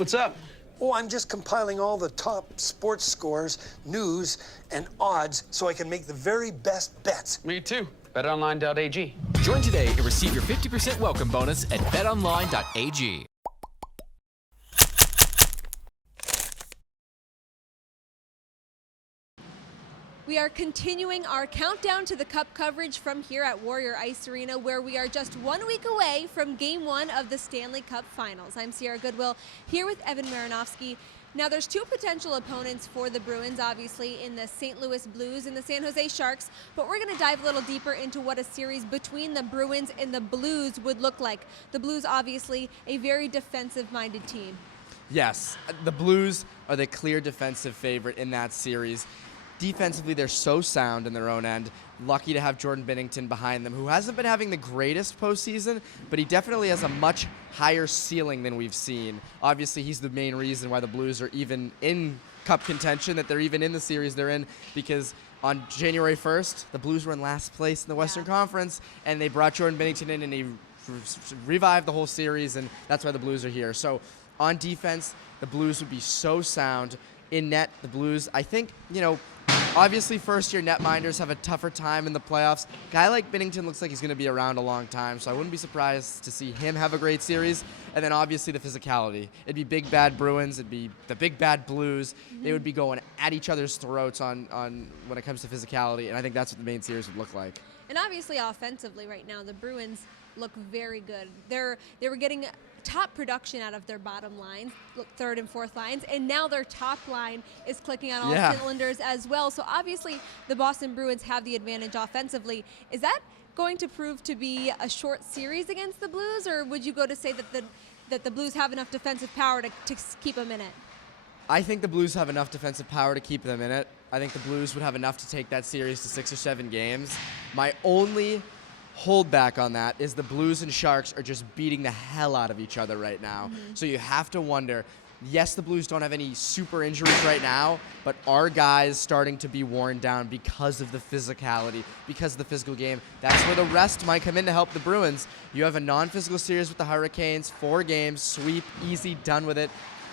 What's up? Oh, I'm just compiling all the top sports scores, news, and odds so I can make the very best bets. Me too. BetOnline.ag. Join today and receive your 50% welcome bonus at betonline.ag. We are continuing our countdown to the Cup coverage from here at Warrior Ice Arena, where we are just 1 week away from Game 1 of the Stanley Cup Finals. I'm Sierra Goodwill here with Evan Marinofsky. Now, there's two potential opponents for the Bruins, obviously, in the St. Louis Blues and the San Jose Sharks, but we're going to dive a little deeper into what a series between the Bruins and the Blues would look like. The Blues, obviously, a very defensive-minded team. Yes, the Blues are the clear defensive favorite in that series. Defensively, they're so sound in their own end. Lucky to have Jordan Binnington behind them, who hasn't been having the greatest postseason, but he definitely has a much higher ceiling than we've seen. Obviously, he's the main reason why the Blues are even in Cup contention, that they're even in the series they're in, because on January 1st, the Blues were in last place in the Western Conference, and they brought Jordan Binnington in, and he revived the whole series, and that's why the Blues are here. So on defense, the Blues would be so sound. In net, the Blues, I think, obviously first-year netminders have a tougher time in the playoffs. A guy like Binnington looks like he's going to be around a long time, so I wouldn't be surprised to see him have a great series. And then obviously the physicality. It'd be big bad Bruins. It'd be the big bad Blues. They would be going at each other's throats on when it comes to physicality, and I think that's what the main series would look like. And obviously offensively right now, the Bruins look very good. They were getting top production out of their bottom lines, third and fourth lines, and now their top line is clicking on all cylinders as well. So obviously the Boston Bruins have the advantage offensively. Is that going to prove to be a short series against the Blues, or would you go to say that the Blues have enough defensive power to keep them in it? I think the Blues have enough defensive power to keep them in it. I think the Blues would have enough to take that series to 6 or 7 games. My only holdback on that is the Blues and Sharks are just beating the hell out of each other right now. So you have to wonder, yes, the Blues don't have any super injuries right now, but are guys starting to be worn down because of the physicality, because of the physical game? That's where the rest might come in to help the Bruins. You have a non-physical series with the Hurricanes, 4 games, sweep, easy, done with it.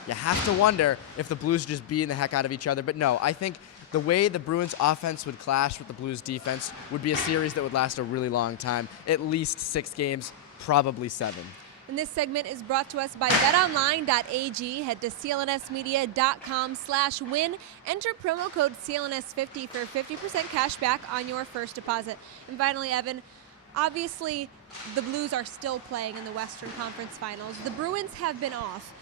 You have to wonder if the Blues are just beating the heck out of each other. But no, I think the way the Bruins offense would clash with the Blues defense would be a series that would last a really long time, at least 6 games, probably 7. And this segment is brought to us by betonline.ag. Head to clnsmedia.com/win. Enter promo code CLNS50 for 50% cash back on your first deposit. And finally, Evan, obviously the Blues are still playing in the Western Conference Finals. The Bruins have been off.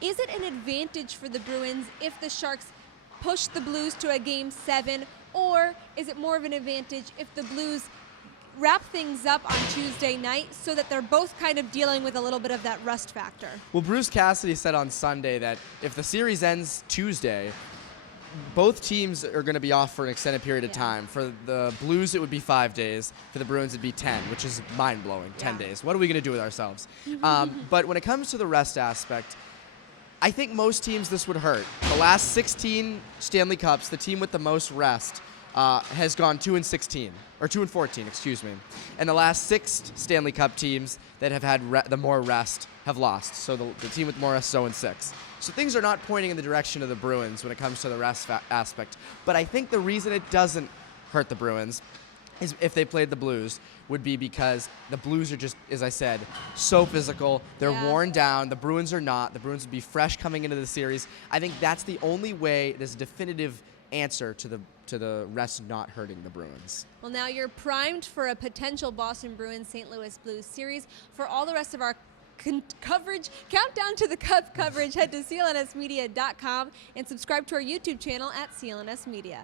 Is it an advantage for the Bruins if the Sharks push the Blues to a Game 7, or is it more of an advantage if the Blues wrap things up on Tuesday night so that they're both kind of dealing with a little bit of that rust factor? Well, Bruce Cassidy said on Sunday that if the series ends Tuesday, both teams are going to be off for an extended period of time. For the Blues, it would be 5 days. For the Bruins, it'd be 10, which is mind-blowing, 10 days. What are we going to do with ourselves? But when it comes to the rest aspect, I think most teams this would hurt. The last 16 Stanley Cups, the team with the most rest has gone 2-16, or 2-14, excuse me. And the last 6 Stanley Cup teams that have had the more rest have lost. So the team with more rest is 0-6. So things are not pointing in the direction of the Bruins when it comes to the rest aspect. But I think the reason it doesn't hurt the Bruins is if they played the Blues, would be because the Blues are just, as I said, so physical. They're worn down. The Bruins are not. The Bruins would be fresh coming into the series. I think that's the only way there's a definitive answer to the rest not hurting the Bruins. Well, now you're primed for a potential Boston Bruins St. Louis Blues series. For all the rest of our coverage, countdown to the Cup coverage, head to clnsmedia.com and subscribe to our YouTube channel at CLNS Media.